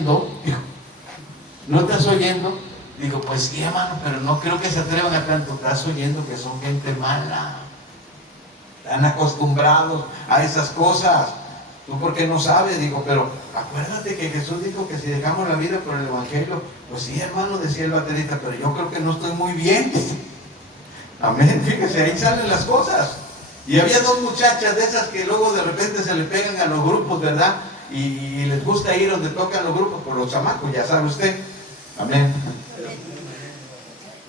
oyendo? Digo, ¿no estás oyendo? Digo, pues sí, hermano, pero no creo que se atrevan a tanto. Estás oyendo que son gente mala. Están acostumbrados a esas cosas. ¿Tú por qué no sabes? Digo, pero acuérdate que Jesús dijo que si dejamos la vida por el Evangelio, pues sí, hermano, decía el baterista, pero yo creo que no estoy muy bien. Amén, fíjese, ahí salen las cosas. Y había dos muchachas de esas que luego de repente se le pegan a los grupos, ¿verdad? Y les gusta ir donde tocan los grupos por los chamacos, ya sabe usted. Amén.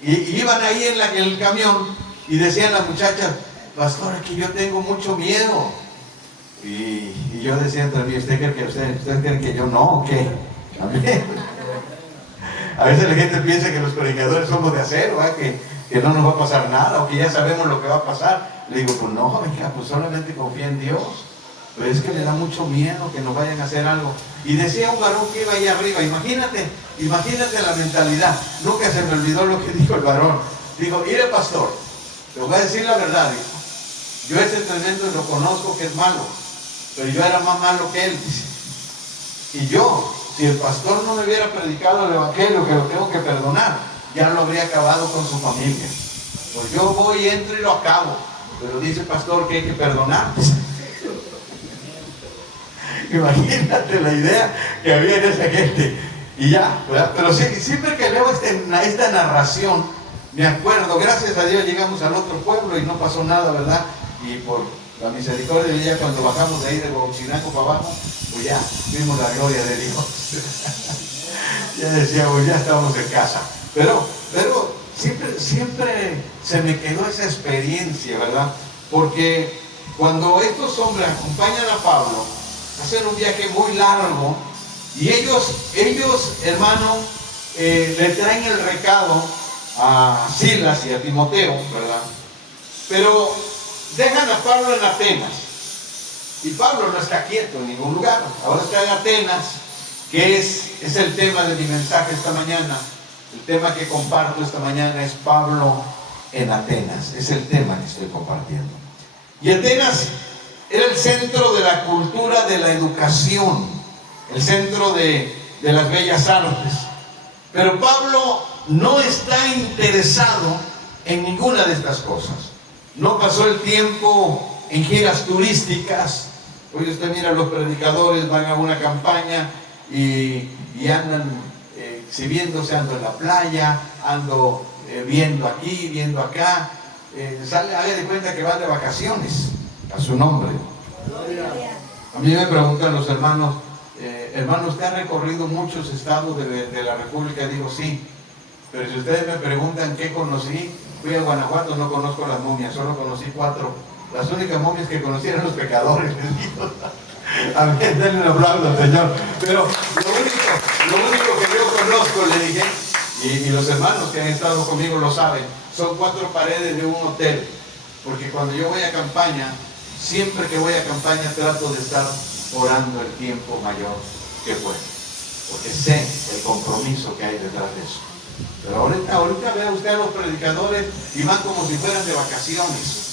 Y iban ahí en el camión y decían las muchachas, pastor, aquí yo tengo mucho miedo. Y yo decía entre mí, ¿usted cree que yo no o qué? Amén. A veces la gente piensa que los predicadores somos de acero, ¿verdad? Que no nos va a pasar nada o que ya sabemos lo que va a pasar. Le digo, pues no, hija, pues solamente confía en Dios. Pero es que le da mucho miedo que nos vayan a hacer algo. Y decía un varón que iba ahí arriba, imagínate la mentalidad. Nunca se me olvidó lo que dijo el varón. Dijo, mire pastor, te voy a decir la verdad, dijo. Yo ese tremendo lo conozco que es malo, pero yo era más malo que él, dice. Y yo, si el pastor no me hubiera predicado el evangelio, que lo tengo que perdonar, ya lo habría acabado con su familia. Pues yo voy, entro y lo acabo. Pero dice el pastor que hay que perdonar. Imagínate la idea que había en esa gente. Y ya, ¿verdad? Pero sí, siempre que leo esta narración, me acuerdo, gracias a Dios llegamos al otro pueblo y no pasó nada, ¿verdad? Y por la misericordia de ella, cuando bajamos de ahí de Huauchinango para abajo, pues ya vimos la gloria de Dios. Ya decíamos, ya estamos en casa. Pero siempre se me quedó esa experiencia, ¿verdad? Porque cuando estos hombres acompañan a Pablo, hacen un viaje muy largo, y ellos hermano, le traen el recado a Silas y a Timoteo, ¿verdad? Pero dejan a Pablo en Atenas, y Pablo no está quieto en ningún lugar. Ahora está en Atenas, que es el tema de mi mensaje esta mañana. El tema que comparto esta mañana es Pablo en Atenas. Es el tema que estoy compartiendo. Y Atenas era el centro de la cultura, de la educación, el centro de las bellas artes. Pero Pablo no está interesado en ninguna de estas cosas. No pasó el tiempo en giras turísticas. Hoy usted mira, los predicadores van a una campaña y andan exhibiéndose, ando en la playa, ando viendo aquí, viendo acá. Haga de cuenta que van de vacaciones a su nombre. A mí me preguntan los hermanos, hermano, ¿usted ha recorrido muchos estados de la República? Digo, sí. Pero si ustedes me preguntan qué conocí, fui a Guanajuato, no conozco las momias, solo conocí 4. Las únicas momias que conocí eran los pecadores. Amén, denle un aplauso al Señor. Pero lo único que yo conozco, le dije, y los hermanos que han estado conmigo lo saben, son 4 paredes de un hotel. Porque cuando yo voy a campaña, siempre que voy a campaña trato de estar orando el tiempo mayor que pueda, porque sé el compromiso que hay detrás de eso. Pero ahorita vea usted a los predicadores y van como si fueran de vacaciones.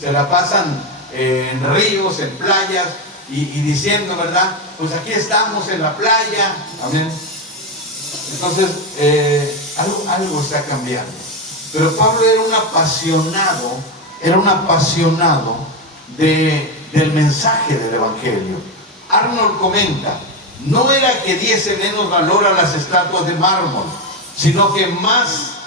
Se la pasan en ríos, en playas y diciendo, ¿verdad? Pues aquí estamos en la playa. Amén. Entonces, algo está cambiando. Pero Pablo era un apasionado del mensaje del Evangelio. Arnold comenta, no era que diese menos valor a las estatuas de mármol, sino que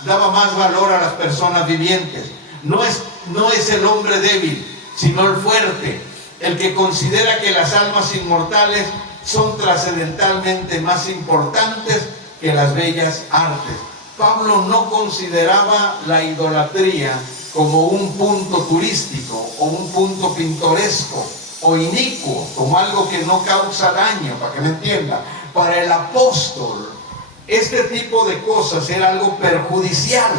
daba más valor a las personas vivientes. No es el hombre débil, sino el fuerte, el que considera que las almas inmortales son trascendentalmente más importantes que las bellas artes. Pablo no consideraba la idolatría como un punto turístico o un punto pintoresco o inicuo, como algo que no causa daño, para que me entienda. Para el apóstol, este tipo de cosas era algo perjudicial,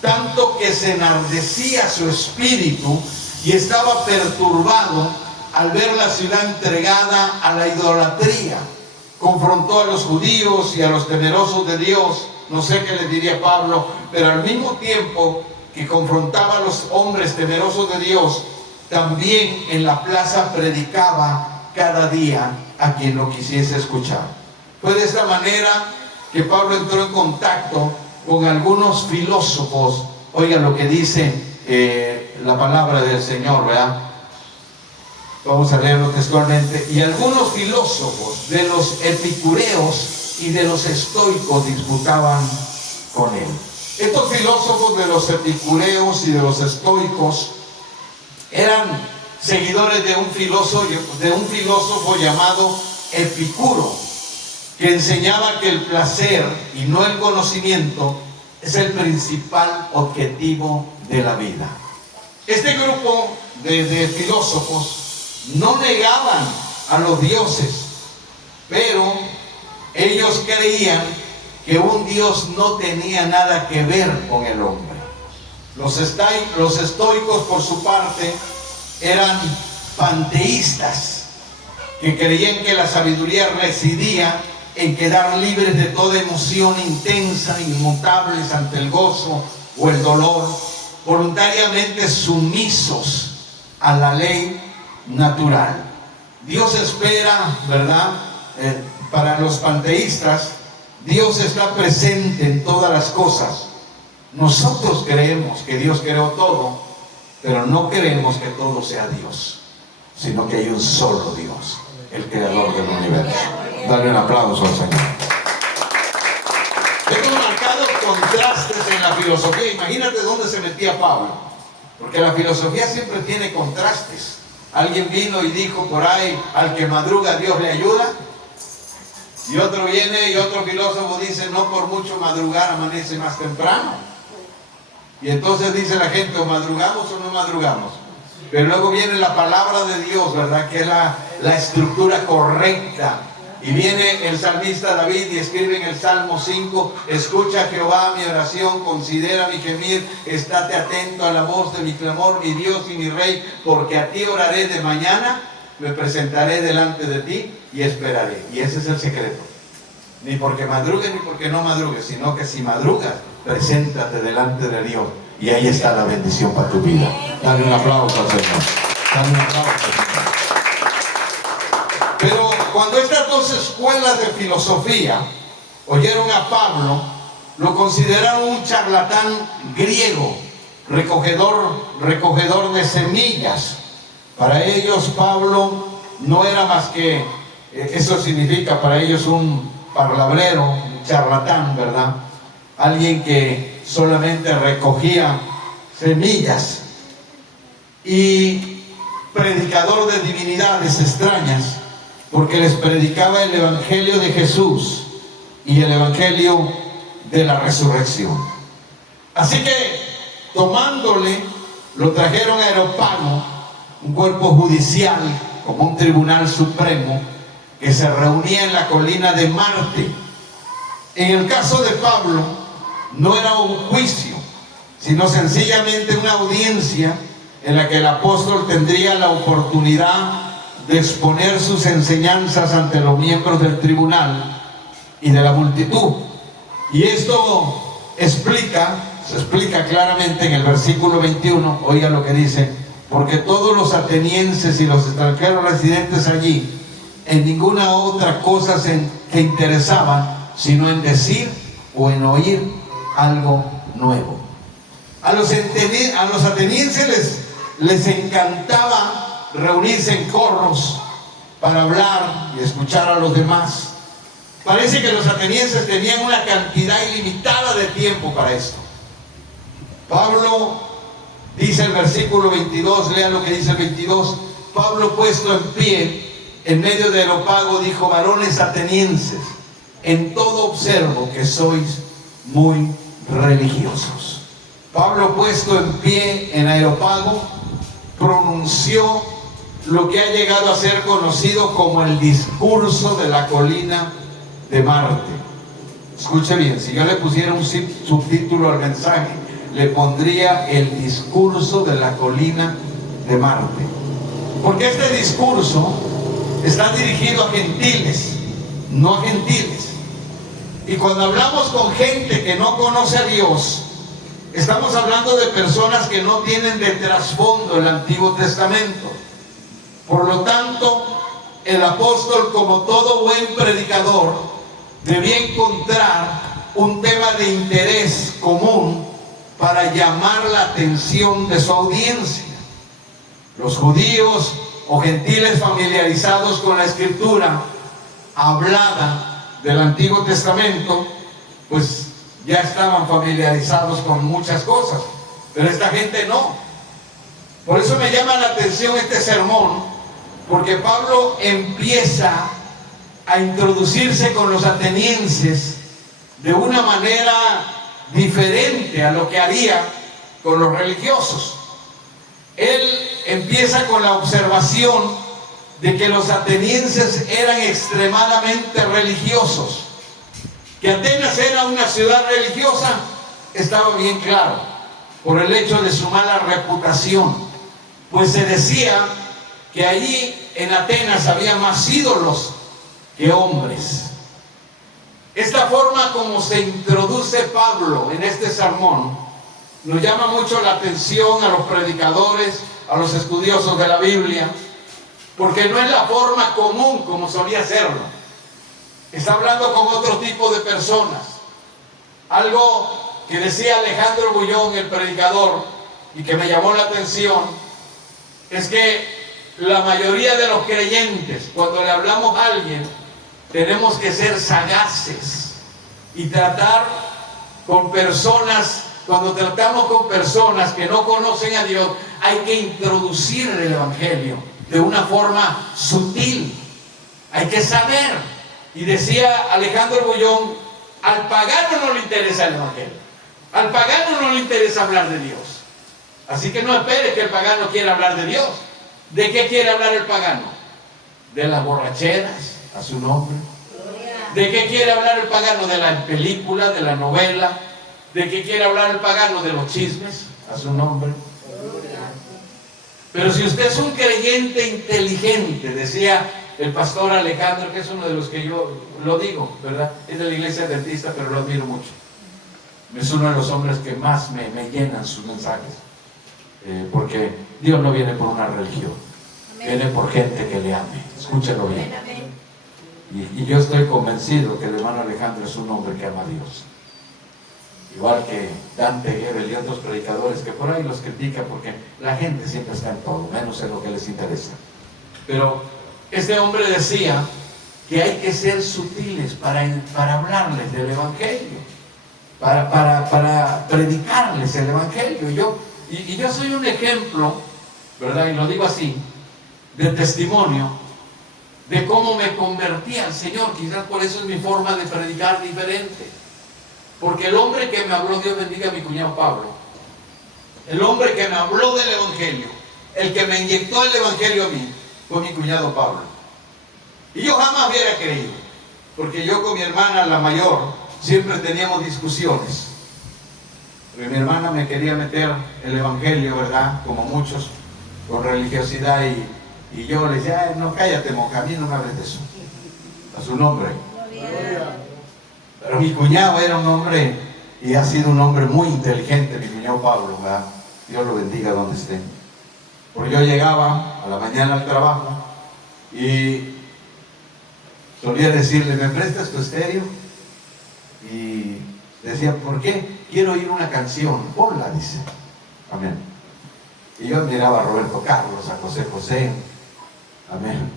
tanto que se enardecía su espíritu y estaba perturbado al ver la ciudad entregada a la idolatría. Confrontó a los judíos y a los temerosos de Dios, no sé qué les diría Pablo, pero al mismo tiempo que confrontaba a los hombres temerosos de Dios, también en la plaza predicaba cada día a quien lo quisiese escuchar. Fue de esta manera que Pablo entró en contacto con algunos filósofos. Oigan lo que dice la palabra del Señor, ¿verdad? Vamos a leerlo textualmente. Y algunos filósofos de los epicureos y de los estoicos disputaban con él. Estos filósofos de los epicureos y de los estoicos eran seguidores de un filósofo llamado Epicuro, que enseñaba que el placer y no el conocimiento es el principal objetivo de la vida. Este grupo de filósofos no negaban a los dioses, pero ellos creían que un Dios no tenía nada que ver con el hombre. Los estoicos, por su parte, eran panteístas, que creían que la sabiduría residía en quedar libres de toda emoción intensa, inmutables ante el gozo o el dolor, voluntariamente sumisos a la ley natural. Dios espera, ¿verdad? Para los panteístas, Dios está presente en todas las cosas. Nosotros creemos que Dios creó todo, pero no creemos que todo sea Dios, sino que hay un solo Dios, el creador del universo. Dale un aplauso al Señor. Tengo marcados contrastes en la filosofía. Imagínate dónde se metía Pablo, porque la filosofía siempre tiene contrastes. Alguien vino y dijo por ahí: al que madruga Dios le ayuda. Y otro viene y otro filósofo dice: no por mucho madrugar amanece más temprano. Y entonces dice la gente: o madrugamos o no madrugamos. Pero luego viene la palabra de Dios, ¿verdad? Que es la estructura correcta. Y viene el salmista David y escribe en el Salmo 5: escucha, Jehová, mi oración, considera mi gemir, estate atento a la voz de mi clamor, mi Dios y mi Rey, porque a ti oraré de mañana, me presentaré delante de ti y esperaré. Y ese es el secreto. Ni porque madrugues ni porque no madrugues, sino que si madrugas, preséntate delante de Dios. Y ahí está la bendición para tu vida. Dale un aplauso al Señor. Dale un aplauso al Señor. Pero cuando estas dos escuelas de filosofía oyeron a Pablo, lo consideraron un charlatán griego, recogedor de semillas. Para ellos Pablo no era más que, eso significa para ellos un parlabrero, un charlatán, ¿verdad? Alguien que solamente recogía semillas, y predicador de divinidades extrañas, porque les predicaba el evangelio de Jesús y el evangelio de la resurrección. Así que, tomándole, lo trajeron a Areópago, un cuerpo judicial, como un tribunal supremo, que se reunía en la colina de Marte. En el caso de Pablo, no era un juicio, sino sencillamente una audiencia en la que el apóstol tendría la oportunidad de exponer sus enseñanzas ante los miembros del tribunal y de la multitud. Y esto se explica claramente en el versículo 21. Oiga lo que dice: porque todos los atenienses y los extranjeros residentes allí en ninguna otra cosa que interesaban, sino en decir o en oír algo nuevo. A los atenienses les encantaba reunirse en corros para hablar y escuchar a los demás. Parece que los atenienses tenían una cantidad ilimitada de tiempo para esto. Pablo dice el versículo 22, lea lo que dice el 22: Pablo, puesto en pie en medio de Areópago, dijo: varones atenienses, en todo observo que sois muy religiosos. Pablo, puesto en pie en Areópago, pronunció lo que ha llegado a ser conocido como el discurso de la colina de Marte. Escuche bien, si yo le pusiera un subtítulo al mensaje, le pondría el discurso de la colina de Marte. Porque este discurso está dirigido a gentiles, no a gentiles. Y cuando hablamos con gente que no conoce a Dios, estamos hablando de personas que no tienen de trasfondo el Antiguo Testamento. Por lo tanto, el apóstol, como todo buen predicador, debía encontrar un tema de interés común para llamar la atención de su audiencia. Los judíos o gentiles familiarizados con la escritura hablada del Antiguo Testamento, pues ya estaban familiarizados con muchas cosas, pero esta gente no. Por eso me llama la atención este sermón, porque Pablo empieza a introducirse con los atenienses de una manera diferente a lo que haría con los religiosos. Él empieza con la observación de que los atenienses eran extremadamente religiosos. Que Atenas era una ciudad religiosa estaba bien claro, por el hecho de su mala reputación, pues se decía que allí en Atenas había más ídolos que hombres. Esta forma como se introduce Pablo en este sermón nos llama mucho la atención a los predicadores, a los estudiosos de la Biblia, porque no es la forma común como solía serlo. Está hablando con otro tipo de personas. Algo que decía Alejandro Bullón, el predicador, y que me llamó la atención, es que la mayoría de los creyentes, cuando le hablamos a alguien, tenemos que ser sagaces y tratar con personas. Cuando tratamos con personas que no conocen a Dios, hay que introducir el Evangelio de una forma sutil. Hay que saber. Y decía Alejandro Bullón, al pagano no le interesa el Evangelio. Al pagano no le interesa hablar de Dios. Así que no espere que el pagano quiera hablar de Dios. ¿De qué quiere hablar el pagano? De las borracheras, a su nombre. ¿De qué quiere hablar el pagano? De la película, de la novela. ¿De qué quiere hablar el pagano? De los chismes, a su nombre. Pero si usted es un creyente inteligente, decía el pastor Alejandro, que es uno de los que yo lo digo, ¿verdad? Es de la iglesia adventista, pero lo admiro mucho. Es uno de los hombres que más me llenan sus mensajes. Porque Dios no viene por una religión, viene por gente que le ame. Escúchelo bien. Y yo estoy convencido que el hermano Alejandro es un hombre que ama a Dios. Igual que Dante Gebel y otros predicadores que por ahí los critican porque la gente siempre está en todo, menos en lo que les interesa. Pero este hombre decía que hay que ser sutiles para hablarles del Evangelio, para predicarles el Evangelio. Y yo soy un ejemplo, ¿verdad? Y lo digo así, de testimonio de cómo me convertí al Señor. Quizás por eso es mi forma de predicar diferente. Porque el hombre que me habló, Dios bendiga a mi cuñado Pablo, el hombre que me habló del Evangelio, el que me inyectó el Evangelio a mí, fue mi cuñado Pablo. Y yo jamás hubiera creído, porque yo con mi hermana, la mayor, siempre teníamos discusiones. Porque mi hermana me quería meter el Evangelio, ¿verdad? Como muchos, con religiosidad, y yo le decía, no, cállate, monja, a mí no me hables de eso. A su nombre. Pero mi cuñado era un hombre, y ha sido un hombre muy inteligente, mi cuñado Pablo, ¿verdad? Dios lo bendiga donde esté. Porque yo llegaba a la mañana al trabajo y solía decirle, ¿me prestas tu estéreo? Y decía, ¿por qué? Quiero oír una canción. Ponla, dice. Amén. Y yo admiraba a Roberto Carlos, a José José. Amén.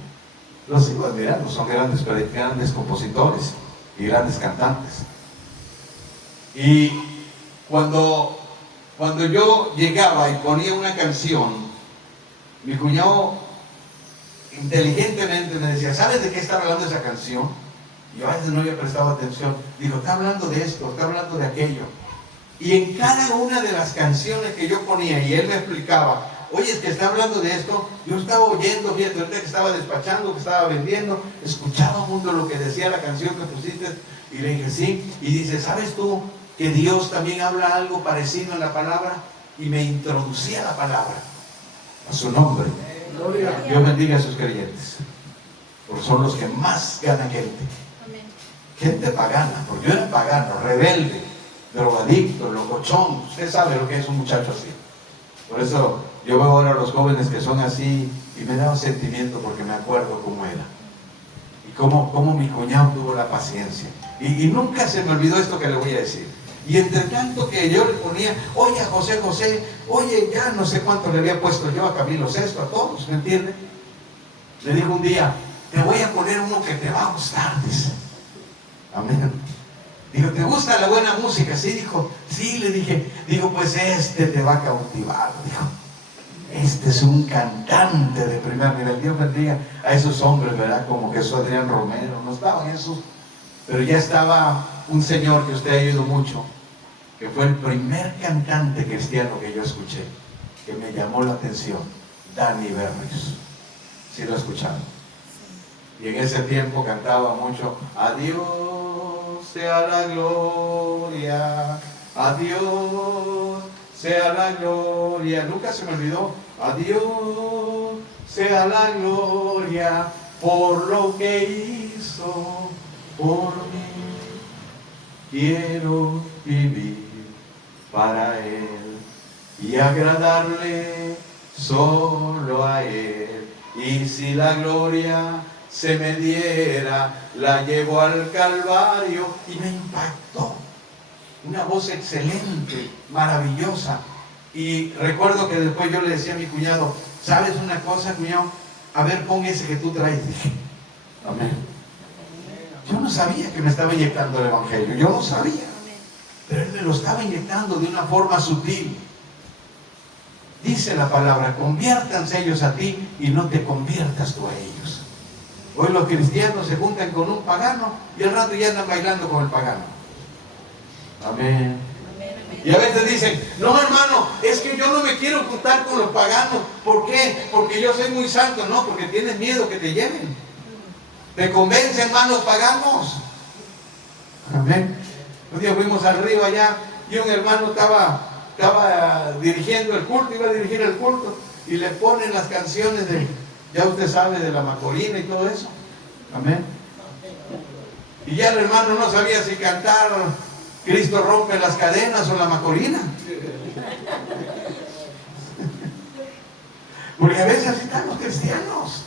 Los sigo admirando, son grandes compositores y grandes cantantes. Y cuando yo llegaba y ponía una canción, mi cuñado inteligentemente me decía, ¿sabes de qué está hablando esa canción? Y yo a veces no había prestado atención. Digo, está hablando de esto, está hablando de aquello. Y en cada una de las canciones que yo ponía, y él me explicaba, oye, es que está hablando de esto, yo estaba oyendo, fíjate, ahorita que estaba despachando, que estaba vendiendo, escuchaba mucho lo que decía la canción que pusiste, y le dije, sí, y dice, ¿sabes tú que Dios también habla algo parecido en la palabra? Y me introducía la palabra, a su nombre. Dios bendiga a sus creyentes, porque son los que más ganan gente. Gente pagana, porque yo era pagano, rebelde, drogadicto, locochón. Usted sabe lo que es un muchacho así. Por eso yo veo ahora a los jóvenes que son así y me da un sentimiento porque me acuerdo cómo era. Y cómo mi cuñado tuvo la paciencia. Y nunca se me olvidó esto que le voy a decir. Y entre tanto que yo le ponía, oye a José, oye, ya no sé cuánto le había puesto yo a Camilo Sesto, a todos, ¿me entienden? Le dijo un día, te voy a poner uno que te va a gustar, dice. Amén. Dijo, ¿te gusta la buena música? Sí, dijo, sí, le dije. Digo, pues este te va a cautivar, dijo. Este es un cantante de primer nivel. Dios bendiga a esos hombres, ¿verdad? Como Jesús Adrián Romero, no estaban esos. Pero ya estaba un señor que usted ha oído mucho, que fue el primer cantante cristiano que yo escuché, que me llamó la atención, Danny Berrios. ¿Sí lo escucharon? Y en ese tiempo cantaba mucho, a Dios sea la gloria, a Dios sea la gloria. Nunca se me olvidó, a Dios sea la gloria por lo que hizo por mí. Quiero vivir para Él y agradarle solo a Él. Y si la gloria se me diera, la llevo al Calvario. Y me impactó. Una voz excelente, maravillosa. Y recuerdo que después yo le decía a mi cuñado, ¿sabes una cosa, cuñado? A ver, pon ese que tú traes. Dije, amén. Yo no sabía que me estaba inyectando el Evangelio. Yo no sabía. Pero Él me lo estaba inyectando de una forma sutil. Dice la palabra, conviértanse ellos a ti y no te conviertas tú a ellos. Hoy los cristianos se juntan con un pagano y al rato ya andan bailando con el pagano. Amén. Y a veces dicen, no hermano, es que yo no me quiero juntar con los paganos. ¿Por qué? Porque yo soy muy santo. No, porque tienes miedo que te lleven. Te convencen más los paganos. Amén. Un día fuimos al río allá y un hermano estaba dirigiendo el culto, iba a dirigir el culto, y le ponen las canciones de, ya usted sabe, de la Macorina y todo eso. Amén. Y ya el hermano no sabía si cantar Cristo rompe las cadenas o la Macorina. Porque a veces así están los cristianos.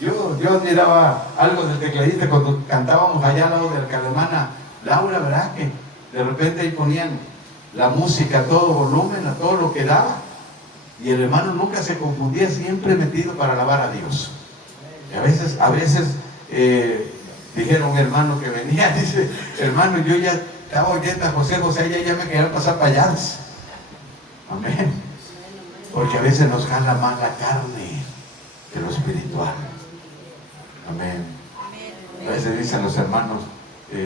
Yo admiraba algo del tecladista cuando cantábamos allá al lado de la hermana Laura, ¿verdad? Que de repente ahí ponían la música a todo volumen, a todo lo que daba. Y el hermano nunca se confundía, siempre metido para alabar a Dios. Y a veces dijeron un hermano que venía, dice, hermano, yo ya estaba oyendo a José, ya me quería pasar para allá. Amén. Porque a veces nos jala más la carne que lo espiritual. Amén. A veces dicen los hermanos,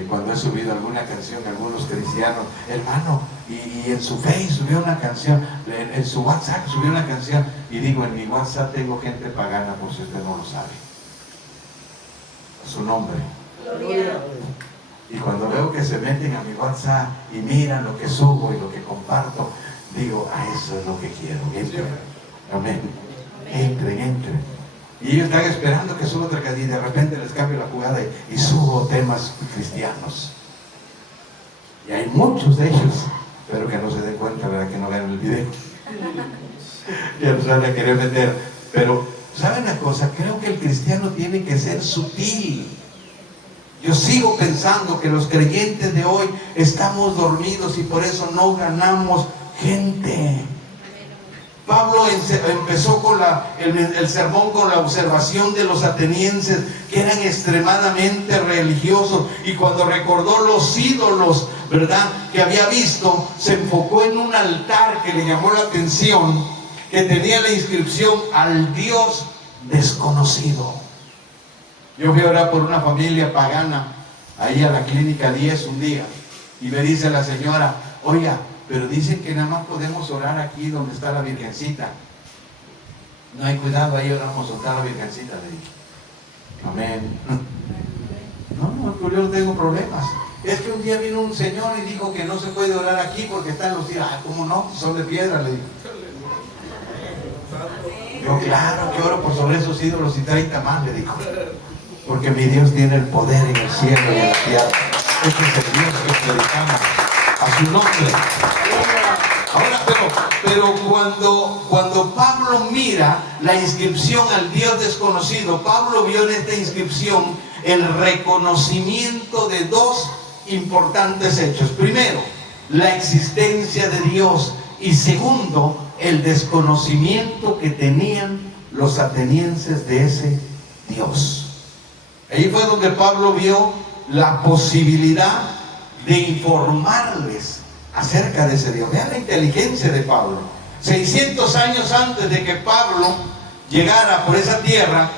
cuando he subido alguna canción, algunos cristianos, hermano, y en su Facebook subió una canción, en su WhatsApp subió una canción, y digo, en mi WhatsApp tengo gente pagana, por si usted no lo sabe. Su nombre. Gloria. Y cuando veo que se meten a mi WhatsApp y miran lo que subo y lo que comparto, digo, eso es lo que quiero. Entren. Amén. Entren. Y ellos están esperando que suba otra canción y de repente les cambio la jugada y subo temas cristianos. Y hay muchos de ellos, pero que no se den cuenta, ¿verdad? Que no vean el video. Ya no se van a querer meter. Pero, ¿saben una cosa? Creo que el cristiano tiene que ser sutil. Yo sigo pensando que los creyentes de hoy estamos dormidos y por eso no ganamos gente. Pablo empezó con el sermón con la observación de los atenienses, que eran extremadamente religiosos, y cuando recordó los ídolos, ¿verdad?, que había visto, se enfocó en un altar que le llamó la atención, que tenía la inscripción al Dios desconocido. Yo fui a orar por una familia pagana ahí a la clínica 10 un día, y me dice la señora, oiga, pero dicen que nada más podemos orar aquí donde está la Virgencita. No hay cuidado, ahí oramos donde está la Virgencita, le dije. Amén. No, yo no tengo problemas. Es que un día vino un señor y dijo que no se puede orar aquí porque están los días. ¿Cómo no? Son de piedra, le dije. Yo, claro, que oro por sobre esos ídolos y 30 más, le dijo. Porque mi Dios tiene el poder en el cielo y en la tierra. Este es el Dios que predicamos a su nombre. Ahora, pero cuando Pablo mira la inscripción al Dios desconocido, Pablo vio en esta inscripción el reconocimiento de dos importantes hechos. Primero, la existencia de Dios, y segundo, el desconocimiento que tenían los atenienses de ese Dios. Ahí fue donde Pablo vio la posibilidad de informarles acerca de ese Dios. Vean la inteligencia de Pablo. 600 años antes de que Pablo llegara por esa tierra,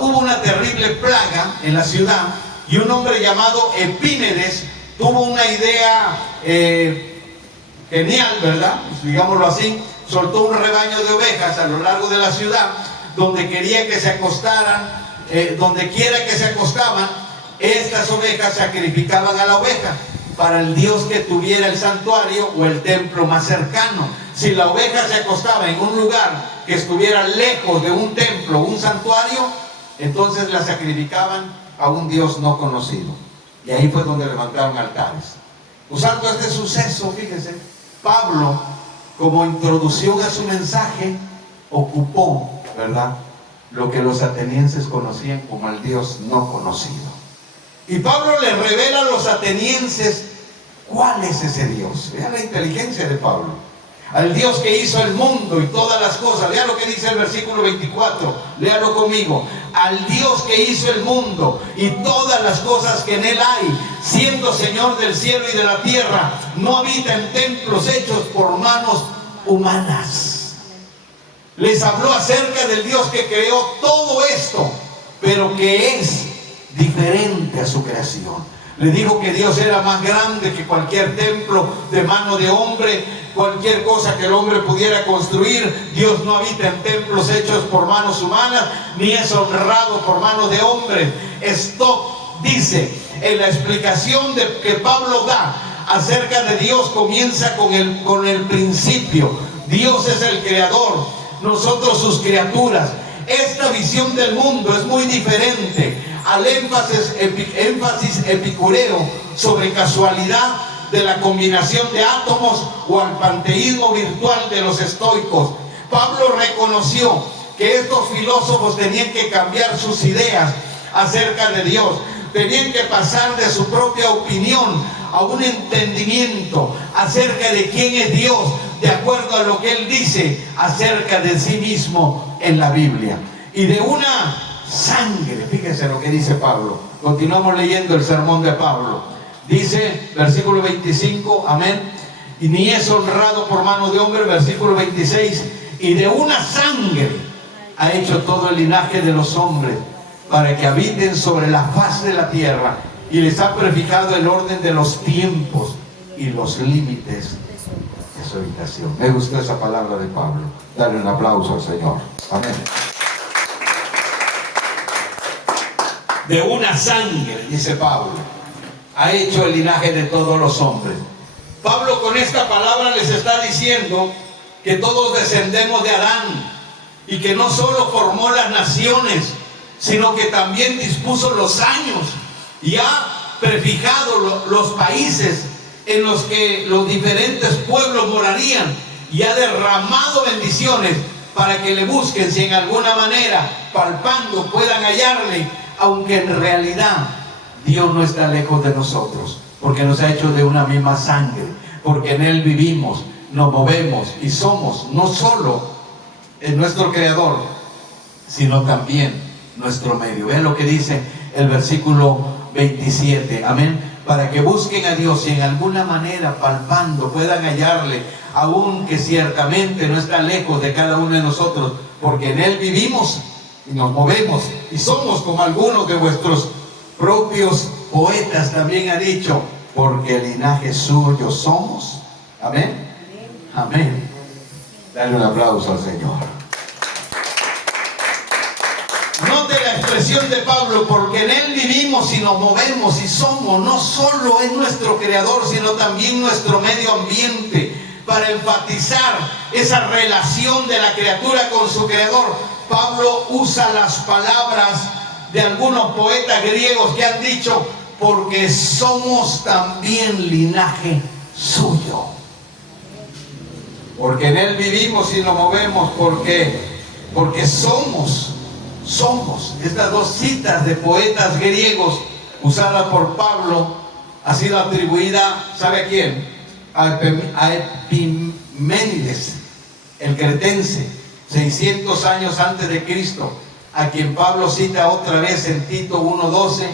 hubo una terrible plaga en la ciudad, y un hombre llamado Epímenes tuvo una idea genial, ¿verdad? Pues digámoslo así. Soltó un rebaño de ovejas a lo largo de la ciudad, donde quería que se acostaran, donde quiera que se acostaban, estas ovejas sacrificaban a la oveja para el Dios que tuviera el santuario o el templo más cercano. Si la oveja se acostaba en un lugar que estuviera lejos de un templo, un santuario, entonces la sacrificaban a un Dios no conocido. Y ahí fue donde levantaron altares. Usando este suceso, fíjense, Pablo, como introducción a su mensaje, ocupó, ¿verdad?, lo que los atenienses conocían como el Dios no conocido. Y Pablo les revela a los atenienses cuál es ese Dios. Vean la inteligencia de Pablo. Al Dios que hizo el mundo y todas las cosas. Vean lo que dice el versículo 24. Léalo conmigo. Al Dios que hizo el mundo y todas las cosas que en él hay, siendo Señor del cielo y de la tierra, no habita en templos hechos por manos humanas. Les habló acerca del Dios que creó todo esto, pero que es diferente a su creación. Le dijo que Dios era más grande que cualquier templo de mano de hombre, cualquier cosa que el hombre pudiera construir. Dios no habita en templos hechos por manos humanas, ni es honrado por manos de hombres. Esto dice en la explicación que Pablo da acerca de Dios, comienza con el principio. Dios es el creador, nosotros sus criaturas. Esta visión del mundo es muy diferente al énfasis epicureo sobre casualidad de la combinación de átomos o al panteísmo virtual de los estoicos. Pablo reconoció que estos filósofos tenían que cambiar sus ideas acerca de Dios, tenían que pasar de su propia opinión a un entendimiento acerca de quién es Dios, de acuerdo a lo que él dice acerca de sí mismo en la Biblia. Y de una sangre, fíjense lo que dice Pablo. Continuamos leyendo el sermón de Pablo. Dice, versículo 25, amén. Y ni es honrado por mano de hombre, versículo 26. Y de una sangre ha hecho todo el linaje de los hombres, para que habiten sobre la faz de la tierra, y les ha prefijado el orden de los tiempos y los límites de su habitación. Me gustó esa palabra de Pablo. Dale un aplauso al Señor. Amén. De una sangre, dice Pablo, ha hecho el linaje de todos los hombres. Pablo con esta palabra les está diciendo que todos descendemos de Adán, y que no solo formó las naciones, sino que también dispuso los años y ha prefijado los países en los que los diferentes pueblos morarían, y ha derramado bendiciones para que le busquen, si en alguna manera, palpando, puedan hallarle, aunque en realidad Dios no está lejos de nosotros, porque nos ha hecho de una misma sangre, porque en Él vivimos, nos movemos y somos no solo nuestro Creador, sino también nuestro medio. Vean lo que dice el versículo 27, amén. Para que busquen a Dios y en alguna manera, palpando, puedan hallarle, aunque ciertamente no está lejos de cada uno de nosotros, porque en Él vivimos y nos movemos y somos, como algunos de vuestros propios poetas también han dicho, porque el linaje suyo somos. Amén. Amén. Dale un aplauso al Señor. Note la expresión de Pablo, porque en Él vivimos y nos movemos y somos. No solo es nuestro Creador, sino también nuestro medio ambiente. Para enfatizar esa relación de la criatura con su Creador, Pablo usa las palabras de algunos poetas griegos que han dicho, porque somos también linaje suyo. Porque en Él vivimos y nos movemos, porque somos somos. Estas dos citas de poetas griegos usadas por Pablo ha sido atribuida, ¿sabe a quién? A Epiménides, el cretense, 600 años antes de Cristo, a quien Pablo cita otra vez en Tito 1:12,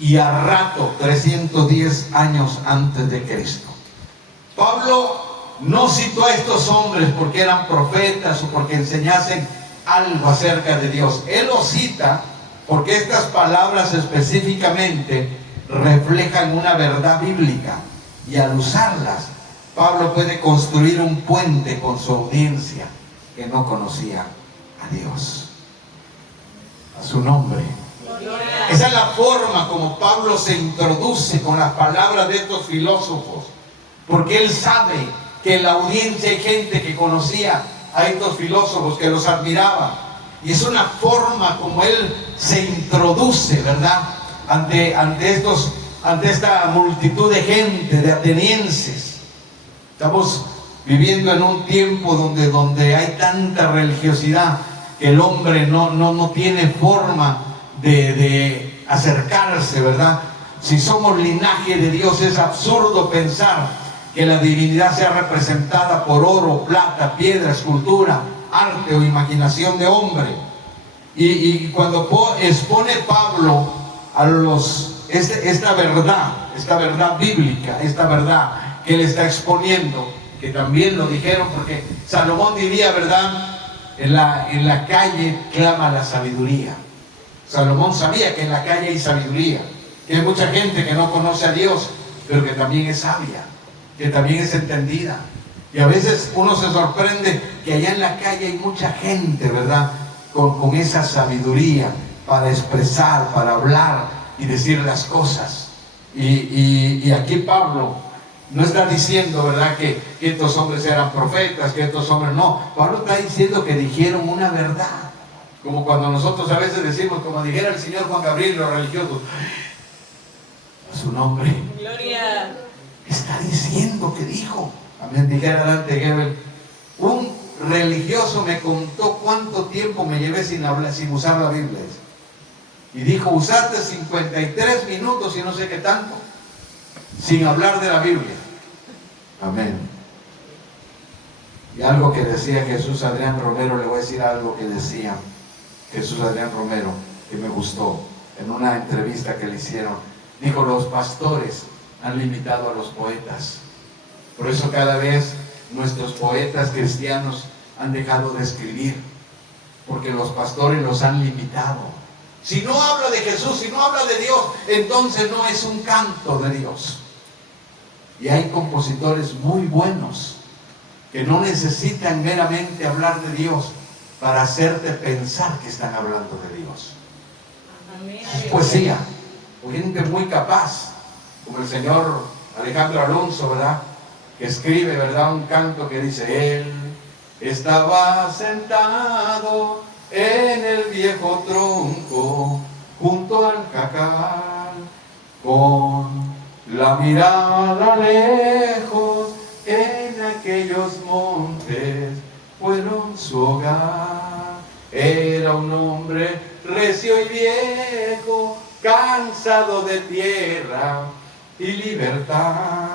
y a Rato, 310 años antes de Cristo. Pablo no citó a estos hombres porque eran profetas o porque enseñasen algo acerca de Dios. Él los cita porque estas palabras específicamente reflejan una verdad bíblica, y al usarlas, Pablo puede construir un puente con su audiencia que no conocía a Dios. A su nombre. Esa es la forma como Pablo se introduce con las palabras de estos filósofos, porque él sabe que en la audiencia hay gente que conocía a estos filósofos, que los admiraba, y es una forma como él se introduce, ¿verdad?, ante esta multitud de gente, de atenienses. Estamos viviendo en un tiempo donde hay tanta religiosidad que el hombre no tiene forma de acercarse, ¿verdad? Si somos linaje de Dios, es absurdo pensar que la divinidad sea representada por oro, plata, piedra, escultura, arte o imaginación de hombre. Y cuando expone Pablo a esta verdad bíblica, esta verdad que él está exponiendo, que también lo dijeron, porque Salomón diría, ¿verdad?, en la calle clama la sabiduría. Salomón sabía que en la calle hay sabiduría, que hay mucha gente que no conoce a Dios, pero que también es sabia, que también es entendida. Y a veces uno se sorprende que allá en la calle hay mucha gente, ¿verdad?, con esa sabiduría para expresar, para hablar y decir las cosas. Y aquí Pablo no está diciendo, ¿verdad?, que estos hombres eran profetas, que estos hombres no. Pablo está diciendo que dijeron una verdad. Como cuando nosotros a veces decimos, como dijera el señor Juan Gabriel, los religiosos, a su nombre. Gloria. Está diciendo que dijo. Amén. Dijera Dante Gebel, un religioso me contó cuánto tiempo me llevé sin usar la Biblia. Y dijo, usaste 53 minutos y no sé qué tanto, sin hablar de la Biblia. Amén. Y algo que decía Jesús Adrián Romero, le voy a decir algo que decía Jesús Adrián Romero, que me gustó, en una entrevista que le hicieron. Dijo, los pastores han limitado a los poetas. Por eso cada vez nuestros poetas cristianos han dejado de escribir, porque los pastores los han limitado. Si no habla de Jesús, si no habla de Dios, entonces no es un canto de Dios. Y hay compositores muy buenos que no necesitan meramente hablar de Dios para hacerte pensar que están hablando de Dios. Es poesía, o gente muy capaz, como el señor Alejandro Alonso, ¿verdad?, que escribe, ¿verdad?, un canto que dice, él estaba sentado en el viejo tronco junto al jacal, con la mirada lejos en aquellos montes fueron su hogar. Era un hombre recio y viejo, cansado de tierra y libertad.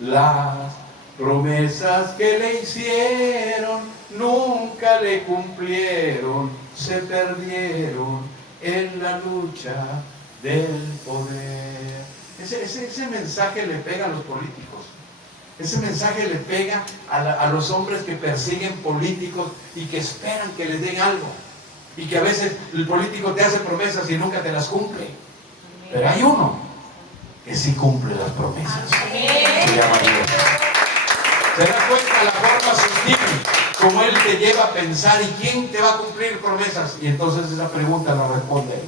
Las promesas que le hicieron nunca le cumplieron, se perdieron en la lucha del poder. Ese mensaje le pega a los políticos. Ese mensaje le pega a los hombres que persiguen políticos y que esperan que les den algo. Y que a veces el político te hace promesas y nunca te las cumple. Pero hay uno que sí cumple las promesas. Se llama Dios. ¿Se da cuenta la forma sutil como Él te lleva a pensar y quién te va a cumplir promesas? Y entonces esa pregunta la responde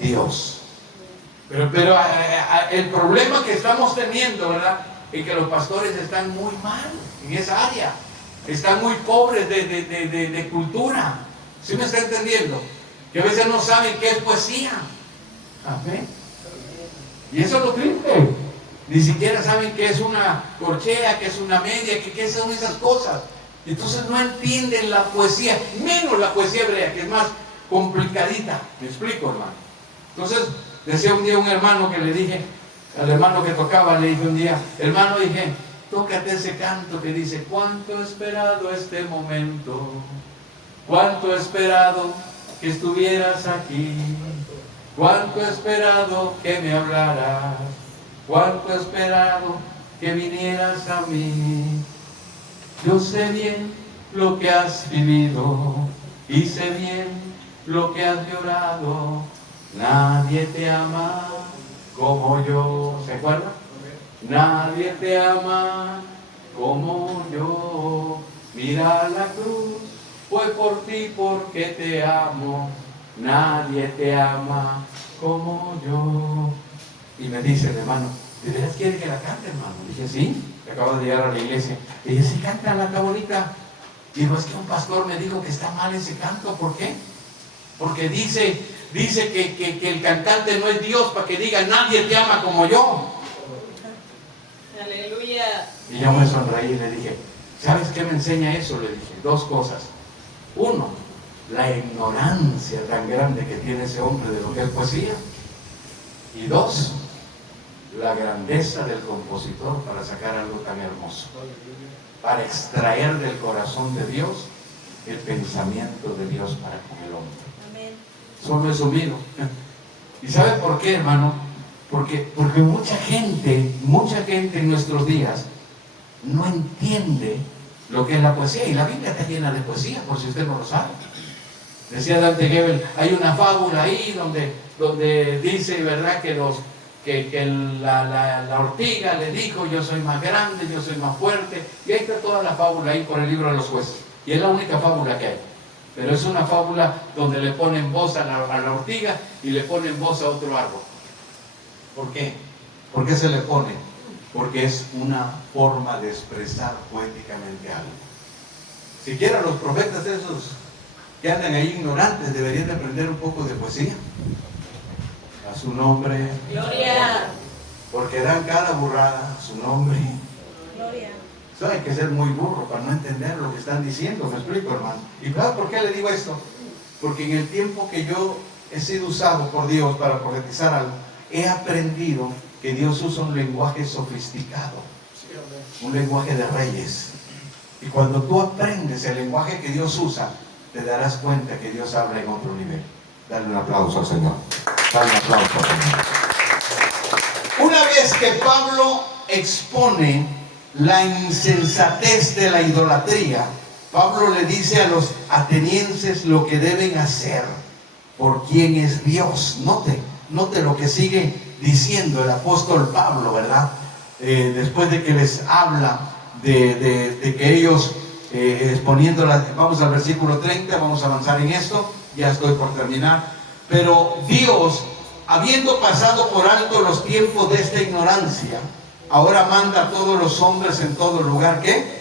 Dios. Pero el problema que estamos teniendo, ¿verdad?, es que los pastores están muy mal en esa área. Están muy pobres de cultura. ¿Sí me está entendiendo? Que a veces no saben qué es poesía. Amén. Y eso es lo triste. Ni siquiera saben qué es una corchea, qué es una media, qué son esas cosas. Entonces no entienden la poesía, menos la poesía hebrea, que es más complicadita. ¿Me explico, hermano? Entonces, decía un día un hermano que le dije, al hermano que tocaba, le dije un día, hermano, dije, tócate ese canto que dice, cuánto he esperado este momento, cuánto he esperado que estuvieras aquí, cuánto he esperado que me hablaras, cuánto he esperado que vinieras a mí. Yo sé bien lo que has vivido y sé bien lo que has llorado. Nadie te ama como yo. ¿Se acuerdan? Nadie te ama como yo. Mira la cruz, fue por ti porque te amo. Nadie te ama como yo. Y me dice el hermano, ¿de veras quiere que la cante, hermano? Dije, sí, acabo de llegar a la iglesia. Y dije, sí, cántala, está bonita. Digo, es que un pastor me dijo que está mal ese canto. ¿Por qué? Porque dice que el cantante no es Dios para que diga, nadie te ama como yo. Aleluya. Y yo me sonreí y le dije, ¿sabes qué me enseña eso? Le dije, dos cosas. Uno, la ignorancia tan grande que tiene ese hombre de lo que es poesía. Y dos, la grandeza del compositor para sacar algo tan hermoso, para extraer del corazón de Dios el pensamiento de Dios para con el hombre. Amén. Solo es humilde. ¿Y sabe por qué, hermano? Porque mucha gente en nuestros días no entiende lo que es la poesía, y la Biblia está llena de poesía, por si usted no lo sabe. Decía Dante Gebel, hay una fábula ahí donde dice, ¿verdad?, que la ortiga le dijo, yo soy más grande, yo soy más fuerte, y ahí está toda la fábula ahí por el libro de los jueces, y es la única fábula que hay. Pero es una fábula donde le ponen voz a la ortiga y le ponen voz a otro árbol. ¿Por qué? ¿Por qué se le pone? Porque es una forma de expresar poéticamente algo. Siquiera los profetas esos que andan ahí ignorantes deberían de aprender un poco de poesía. A su nombre. Gloria. Porque dan cada burrada a su nombre. Gloria. Eso hay que ser muy burro para no entender lo que están diciendo, me explico, hermano. ¿Y claro, por qué le digo esto? Porque en el tiempo que yo he sido usado por Dios para profetizar algo, he aprendido que Dios usa un lenguaje sofisticado, un lenguaje de reyes. Y cuando tú aprendes el lenguaje que Dios usa, te darás cuenta que Dios habla en otro nivel. Dale un aplauso al Señor. Dale un aplauso al Señor. Una vez que Pablo expone la insensatez de la idolatría, Pablo le dice a los atenienses lo que deben hacer por quién es Dios. Note lo que sigue diciendo el apóstol Pablo, ¿verdad? Después de que les habla de que ellos exponiendo vamos al versículo 30, vamos a avanzar en esto, ya estoy por terminar. Pero Dios, habiendo pasado por alto los tiempos de esta ignorancia, ahora manda a todos los hombres en todo lugar que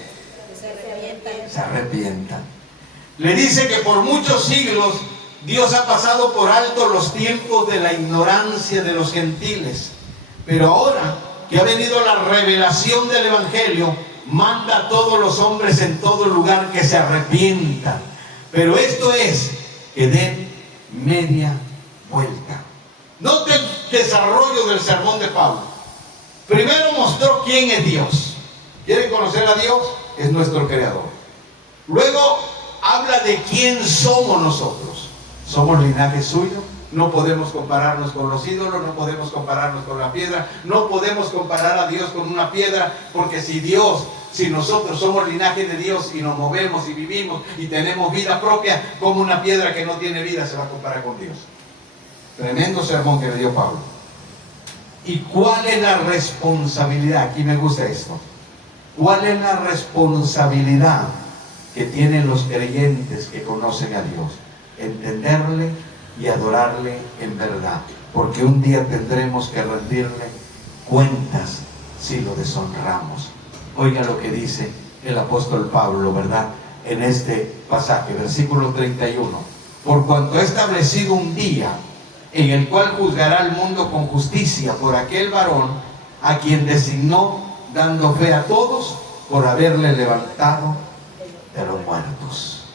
se arrepientan. Le dice que por muchos siglos Dios ha pasado por alto los tiempos de la ignorancia de los gentiles, pero ahora que ha venido la revelación del Evangelio, manda a todos los hombres en todo lugar que se arrepientan. Pero esto es que den media vuelta. Note el desarrollo del sermón de Pablo. Primero mostró quién es Dios. ¿Quieren conocer a Dios? Es nuestro creador. Luego habla de quién somos nosotros. Somos linaje suyo. No podemos compararnos con los ídolos, no podemos compararnos con la piedra, no podemos comparar a Dios con una piedra, porque si nosotros somos linaje de Dios y nos movemos y vivimos y tenemos vida propia, como una piedra que no tiene vida se va a comparar con Dios. Tremendo sermón que le dio Pablo. ¿Y cuál es la responsabilidad? Aquí me gusta esto. ¿Cuál es la responsabilidad que tienen los creyentes que conocen a Dios? Entenderle y adorarle en verdad, porque un día tendremos que rendirle cuentas si lo deshonramos. Oiga lo que dice el apóstol Pablo, ¿verdad?, en este pasaje, versículo 31. Por cuanto ha establecido un día en el cual juzgará al mundo con justicia por aquel varón a quien designó, dando fe a todos por haberle levantado de los muertos.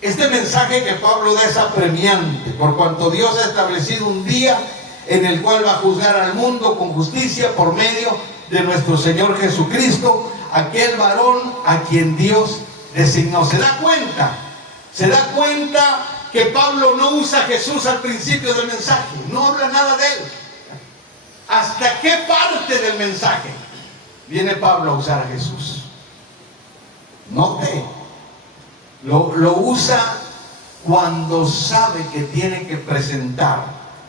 Este mensaje que Pablo da es apremiante, por cuanto Dios ha establecido un día en el cual va a juzgar al mundo con justicia por medio de nuestro Señor Jesucristo, aquel varón a quien Dios designó. ¿Se da cuenta? ¿Se da cuenta que Pablo no usa a Jesús al principio del mensaje? No habla nada de él. ¿Hasta qué parte del mensaje viene Pablo a usar a Jesús? Note, lo usa cuando sabe que tiene que presentar,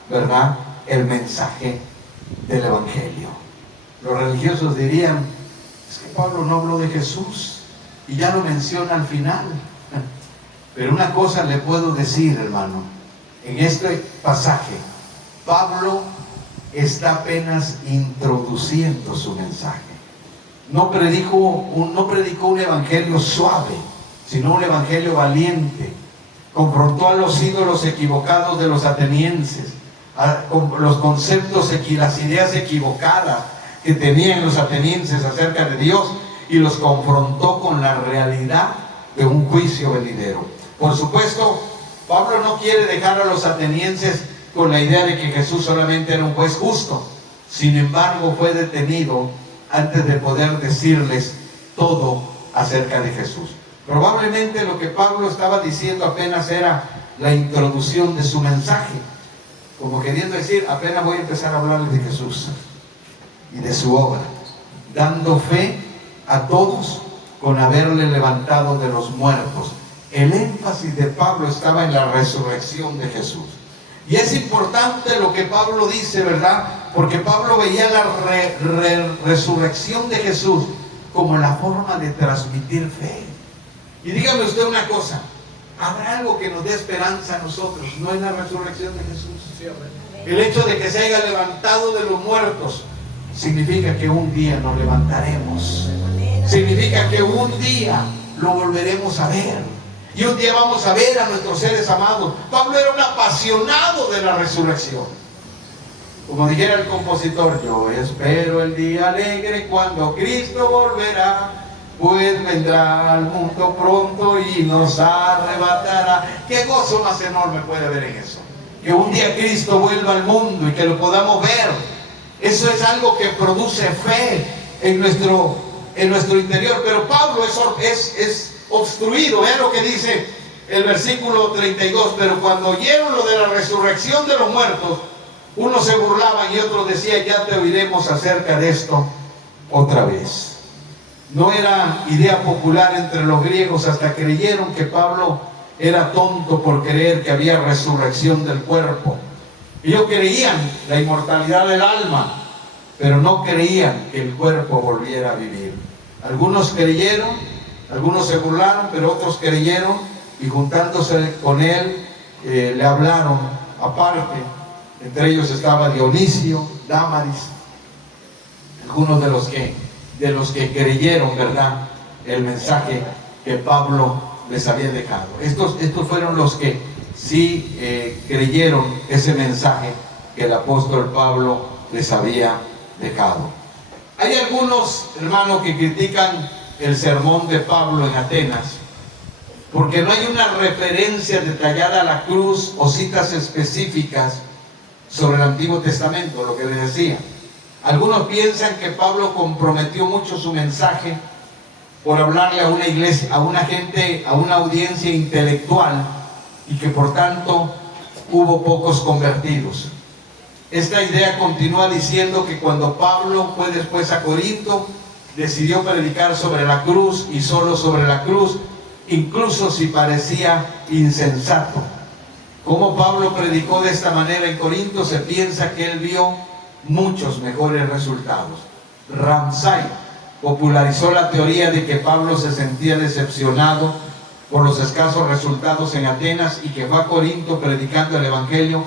¿verdad?, el mensaje del Evangelio. Los religiosos dirían: es que Pablo no habló de Jesús y ya lo menciona al final. Pero una cosa le puedo decir, hermano, en este pasaje Pablo está apenas introduciendo su mensaje. No predicó un evangelio suave, sino un evangelio valiente. Confrontó a los ídolos equivocados de los atenienses, con los conceptos y las ideas equivocadas que tenían los atenienses acerca de Dios, y los confrontó con la realidad de un juicio venidero. Por supuesto, Pablo no quiere dejar a los atenienses con la idea de que Jesús solamente era un juez justo. Sin embargo, fue detenido antes de poder decirles todo acerca de Jesús. Probablemente lo que Pablo estaba diciendo apenas era la introducción de su mensaje, como queriendo decir: apenas voy a empezar a hablarles de Jesús y de su obra, dando fe a todos con haberle levantado de los muertos. El énfasis de Pablo estaba en la resurrección de Jesús. Y es importante lo que Pablo dice, ¿verdad? Porque Pablo veía la resurrección de Jesús como la forma de transmitir fe. Y dígame usted una cosa: ¿habrá algo que nos dé esperanza a nosotros? ¿No es la resurrección de Jesús? El hecho de que se haya levantado de los muertos significa que un día nos levantaremos. Significa que un día lo volveremos a ver. Y un día vamos a ver a nuestros seres amados. Pablo era un apasionado de la resurrección. Como dijera el compositor: yo espero el día alegre cuando Cristo volverá, pues vendrá al mundo pronto y nos arrebatará. ¿Qué gozo más enorme puede haber en eso? Que un día Cristo vuelva al mundo y que lo podamos ver. Eso es algo que produce fe en nuestro interior. Pero Pablo es obstruido. Vean lo que dice el versículo 32. Pero cuando oyeron lo de la resurrección de los muertos, unos se burlaban y otros decían: ya te oiremos acerca de esto otra vez. No era idea popular entre los griegos, hasta creyeron que Pablo era tonto por creer que había resurrección del cuerpo. Ellos creían la inmortalidad del alma, pero no creían que el cuerpo volviera a vivir. Algunos creyeron, algunos se burlaron, pero otros creyeron, y juntándose con él le hablaron aparte. Entre ellos estaba Dionisio, Dámaris, algunos de los que creyeron, ¿verdad?, el mensaje que Pablo les había dejado. Estos fueron los que sí creyeron ese mensaje que el apóstol Pablo les había dejado. Hay algunos, hermanos, que critican el sermón de Pablo en Atenas porque no hay una referencia detallada a la cruz o citas específicas sobre el Antiguo Testamento, lo que les decía. Algunos piensan que Pablo comprometió mucho su mensaje por hablarle a una iglesia, a una gente, a una audiencia intelectual, y que por tanto hubo pocos convertidos. Esta idea continúa diciendo que cuando Pablo fue después a Corinto, decidió predicar sobre la cruz y solo sobre la cruz, incluso si parecía insensato. Como Pablo predicó de esta manera en Corinto, se piensa que él vio muchos mejores resultados. Ramsay popularizó la teoría de que Pablo se sentía decepcionado por los escasos resultados en Atenas y que fue a Corinto predicando el Evangelio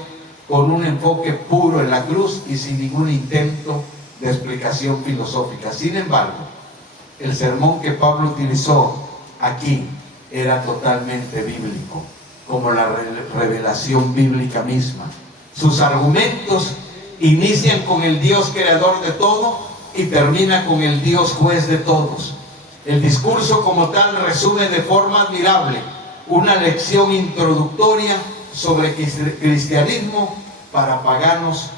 con un enfoque puro en la cruz y sin ningún intento de explicación filosófica. Sin embargo, el sermón que Pablo utilizó aquí era totalmente bíblico, como la revelación bíblica misma. Sus argumentos inician con el Dios creador de todo y termina con el Dios juez de todos. El discurso como tal resume de forma admirable una lección introductoria sobre cristianismo para paganos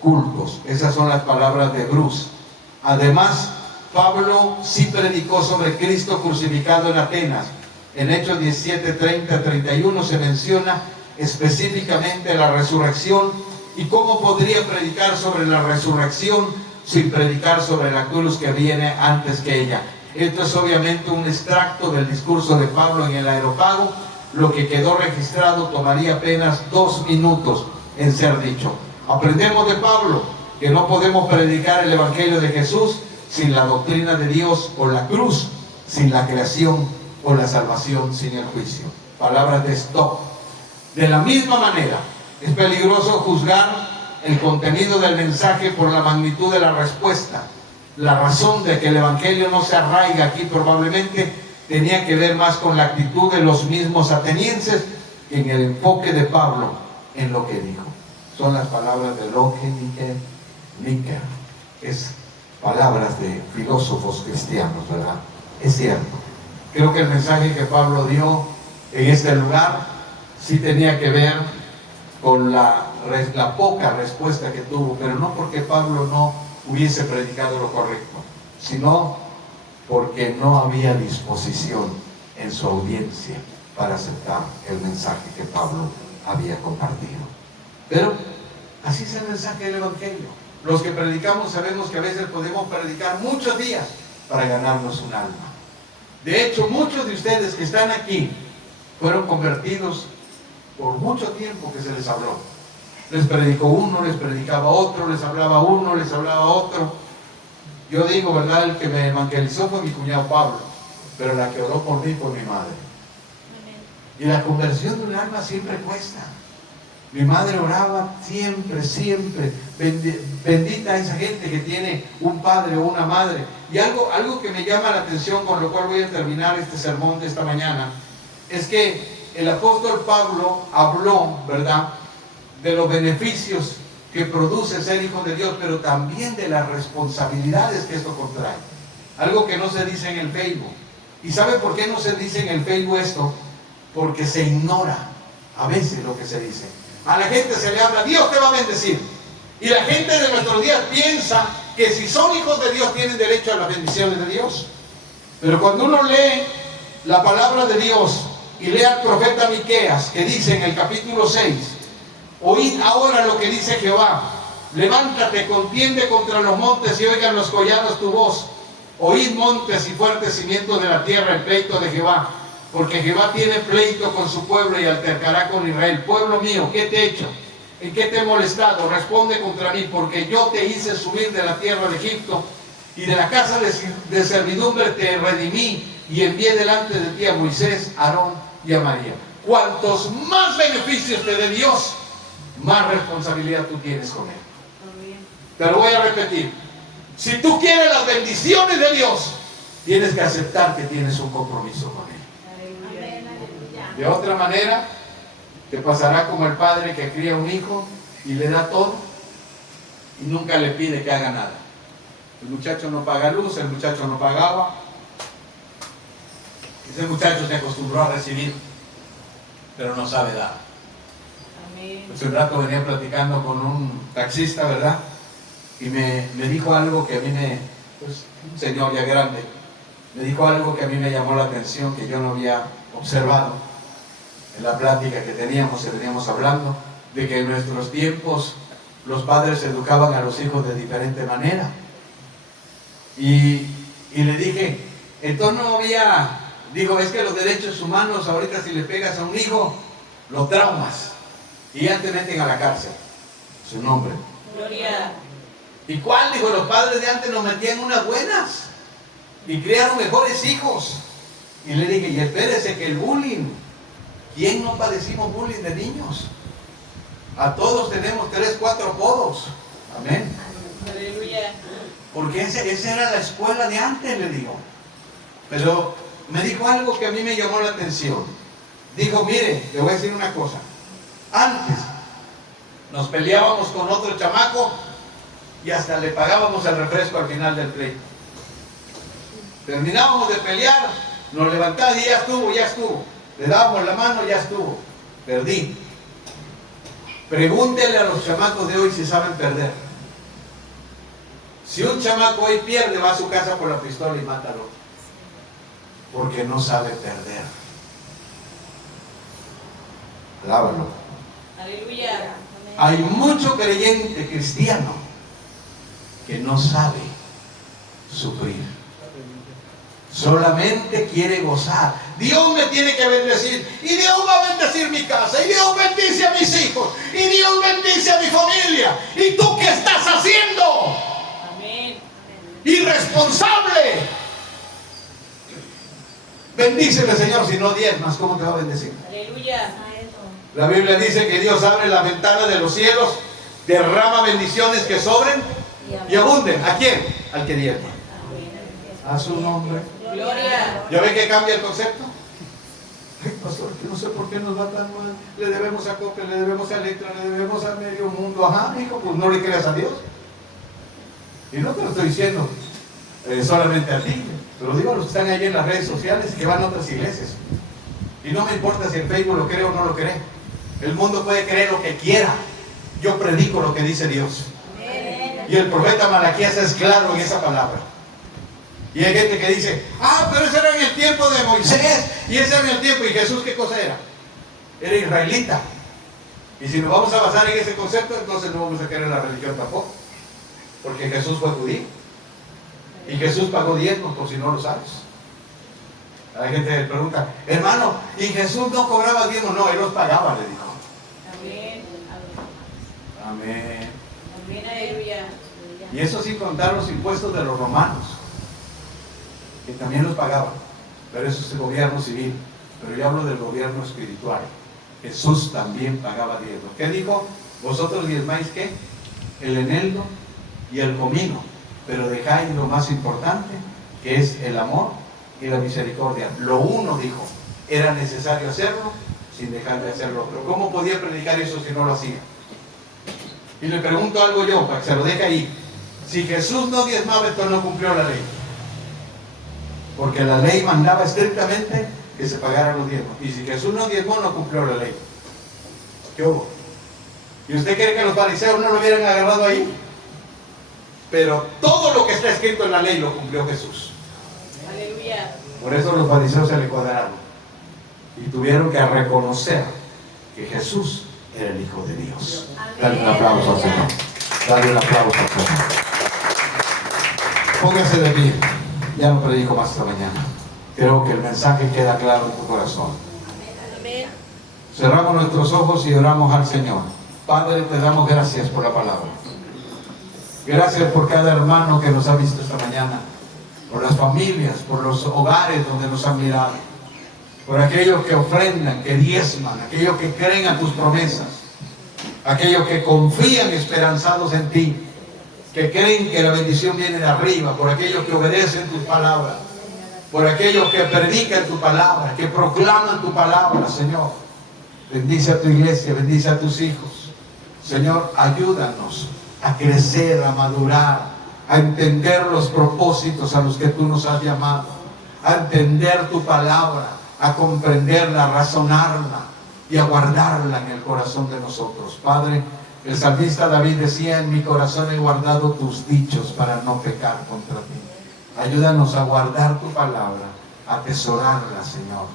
cultos. Esas son las palabras de Bruce. Además, Pablo sí predicó sobre Cristo crucificado en Atenas. En Hechos 17, 30, 31 se menciona específicamente la resurrección. ¿Y cómo podría predicar sobre la resurrección sin predicar sobre la cruz que viene antes que ella? Esto es obviamente un extracto del discurso de Pablo en el Areópago. Lo que quedó registrado tomaría apenas 2 minutos en ser dicho. Aprendemos de Pablo que no podemos predicar el Evangelio de Jesús sin la doctrina de Dios o la cruz, sin la creación o la salvación, sin el juicio. Palabras de stop. De la misma manera, es peligroso juzgar el contenido del mensaje por la magnitud de la respuesta. La razón de que el Evangelio no se arraiga aquí probablemente tenía que ver más con la actitud de los mismos atenienses que en el enfoque de Pablo en lo que dijo. Son las palabras de Locke Nicker. Es palabras de filósofos cristianos, ¿verdad? Es cierto. Creo que el mensaje que Pablo dio en este lugar sí tenía que ver con la poca respuesta que tuvo, pero no porque Pablo no hubiese predicado lo correcto, sino porque no había disposición en su audiencia para aceptar el mensaje que Pablo había compartido. Pero así es el mensaje del Evangelio. Los que predicamos sabemos que a veces podemos predicar muchos días para ganarnos un alma. De hecho, muchos de ustedes que están aquí fueron convertidos por mucho tiempo que se les habló. Les predicó uno, les predicaba otro, les hablaba uno, les hablaba otro. Yo digo, ¿verdad? El que me evangelizó fue mi cuñado Pablo, pero la que oró por mí fue mi madre. Y la conversión de un alma siempre cuesta. Mi madre oraba siempre, siempre. Bendita esa gente que tiene un padre o una madre. Y algo que me llama la atención, con lo cual voy a terminar este sermón de esta mañana, es que el apóstol Pablo habló, ¿verdad?, de los beneficios que produce ser hijo de Dios, pero también de las responsabilidades que esto contrae. Algo que no se dice en el Facebook. ¿Y sabe por qué no se dice en el Facebook esto? Porque se ignora a veces lo que se dice. A la gente se le habla, Dios te va a bendecir. Y la gente de nuestros días piensa que si son hijos de Dios tienen derecho a las bendiciones de Dios. Pero cuando uno lee la palabra de Dios y lee al profeta Miqueas, que dice en el capítulo 6, oíd ahora lo que dice Jehová, levántate, contiende contra los montes y oigan los collados tu voz. Oíd montes y fuertes cimientos de la tierra, el pleito de Jehová. Porque Jehová tiene pleito con su pueblo y altercará con Israel. Pueblo mío, ¿qué te he hecho? ¿En qué te he molestado? Responde contra mí, porque yo te hice subir de la tierra de Egipto y de la casa de servidumbre te redimí y envié delante de ti a Moisés, Aarón y a María. Cuantos más beneficios te dé Dios, más responsabilidad tú tienes con Él. Te lo voy a repetir. Si tú quieres las bendiciones de Dios, tienes que aceptar que tienes un compromiso con Él. De otra manera, te pasará como el padre que cría un hijo y le da todo y nunca le pide que haga nada. El muchacho no paga luz, el muchacho no paga agua. Ese muchacho se acostumbró a recibir, pero no sabe dar. Hace un rato venía platicando con un taxista, ¿verdad? Y me dijo algo que a mí un señor ya grande, me dijo algo que a mí me llamó la atención, que yo no había observado en la plática que teníamos hablando, de que en nuestros tiempos los padres educaban a los hijos de diferente manera. Y le dije, entonces no había, digo, es que los derechos humanos, ahorita si le pegas a un hijo, lo traumas y ya te meten a la cárcel. Su nombre. Gloria. ¿Y cuál? Dijo, los padres de antes nos metían unas buenas y criaron mejores hijos. Y le dije, y espérese que el bullying, ¿quién no padecimos bullying de niños? A todos tenemos 3, 4 apodos. Amén. Aleluya. Porque esa era la escuela de antes, le digo. Pero me dijo algo que a mí me llamó la atención. Dijo, mire, le voy a decir una cosa. Antes nos peleábamos con otro chamaco y hasta le pagábamos el refresco al final del pleito. Terminábamos de pelear, nos levantábamos y ya estuvo. le damos la mano, ya estuvo, perdí. Pregúntele a los chamacos de hoy si saben perder. Si un chamaco hoy pierde, va a su casa por la pistola y mata al otro, porque no sabe perder. Alábalo. Aleluya. Hay mucho creyente cristiano que no sabe sufrir, solamente quiere gozar. Dios me tiene que bendecir, y Dios va a bendecir mi casa, y Dios bendice a mis hijos, y Dios bendice a mi familia. ¿Y tú qué estás haciendo? Amén. Irresponsable. Bendíceme, Señor, si no diezmas, ¿cómo te va a bendecir? Aleluya. La Biblia dice que Dios abre la ventana de los cielos, derrama bendiciones que sobren y abunden. ¿A quién? Al que diezma. A su nombre. Gloria. ¿Ya ve que cambia el concepto? Ay, pastor, que no sé por qué nos va tan mal. Le debemos a Cope, le debemos a Electra, le debemos a medio mundo. Ajá, hijo, pues no le creas a Dios. Y no te lo estoy diciendo solamente a ti, te lo digo a los que están ahí en las redes sociales y que van a otras iglesias. Y no me importa si el Facebook lo cree o no lo cree. El mundo puede creer lo que quiera. Yo predico lo que dice Dios. Y el profeta Malaquías es claro en esa palabra. Y hay gente que dice, pero ese era en el tiempo de Moisés, y ese era en el tiempo, y Jesús, ¿qué cosa era? Era israelita. Y si nos vamos a basar en ese concepto, entonces no vamos a creer en la religión tampoco, porque Jesús fue judío, y Jesús pagó diezmos, por si no lo sabes. Hay gente que pregunta, hermano, ¿y Jesús no cobraba diezmos? No, Él los pagaba, le dijo. Amén. Amén. Amén. Aleluya. Y eso sin contar los impuestos de los romanos, que también los pagaban, pero eso es el gobierno civil. Pero yo hablo del gobierno espiritual. Jesús también pagaba diezmos. ¿Qué dijo? Vosotros diezmáis ¿qué? El eneldo y el comino, pero dejáis lo más importante, que es el amor y la misericordia. Lo uno, dijo, era necesario hacerlo sin dejar de hacer lo otro. ¿Cómo podía predicar eso si no lo hacía? Y le pregunto algo yo, para que se lo deje ahí. Si Jesús no diezmaba, entonces no cumplió la ley. Porque la ley mandaba estrictamente que se pagaran los diezmos. Y si Jesús no diezmó, no cumplió la ley. ¿Qué hubo? ¿Y usted cree que los fariseos no lo hubieran agarrado ahí? Pero todo lo que está escrito en la ley lo cumplió Jesús. Aleluya. Por eso los fariseos se le cuadraron. Y tuvieron que reconocer que Jesús era el Hijo de Dios. Dale un aplauso al Señor. Dale un aplauso al Señor. Póngase de pie. Ya no predico más esta mañana. Creo que el mensaje queda claro en tu corazón. Amén. Cerramos nuestros ojos y oramos al Señor. Padre, te damos gracias por la palabra. Gracias por cada hermano que nos ha visto esta mañana, por las familias, por los hogares donde nos han mirado, por aquellos que ofrendan, que diezman, aquellos que creen a tus promesas, aquellos que confían esperanzados en ti, que creen que la bendición viene de arriba, por aquellos que obedecen tus palabras, por aquellos que predican tu palabra, que proclaman tu palabra, Señor. Bendice a tu iglesia, bendice a tus hijos. Señor, ayúdanos a crecer, a madurar, a entender los propósitos a los que tú nos has llamado, a entender tu palabra, a comprenderla, a razonarla y a guardarla en el corazón de nosotros. Padre, el salmista David decía, en mi corazón he guardado tus dichos para no pecar contra ti. Ayúdanos a guardar tu palabra, a atesorarla, Señor,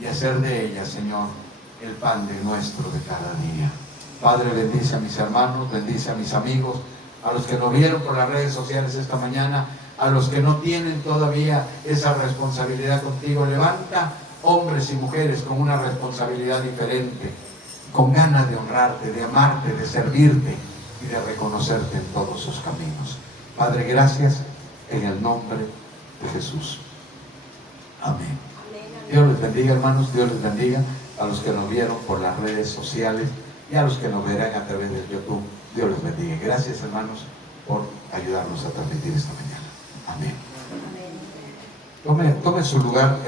y hacer de ella, Señor, el pan de nuestro de cada día. Padre, bendice a mis hermanos, bendice a mis amigos, a los que nos vieron por las redes sociales esta mañana, a los que no tienen todavía esa responsabilidad contigo. Levanta hombres y mujeres con una responsabilidad diferente, con ganas de honrarte, de amarte, de servirte y de reconocerte en todos sus caminos. Padre, gracias en el nombre de Jesús. Amén. Dios les bendiga, hermanos, Dios les bendiga a los que nos vieron por las redes sociales y a los que nos verán a través de YouTube. Dios les bendiga. Gracias, hermanos, por ayudarnos a transmitir esta mañana. Amén. Tome su lugar.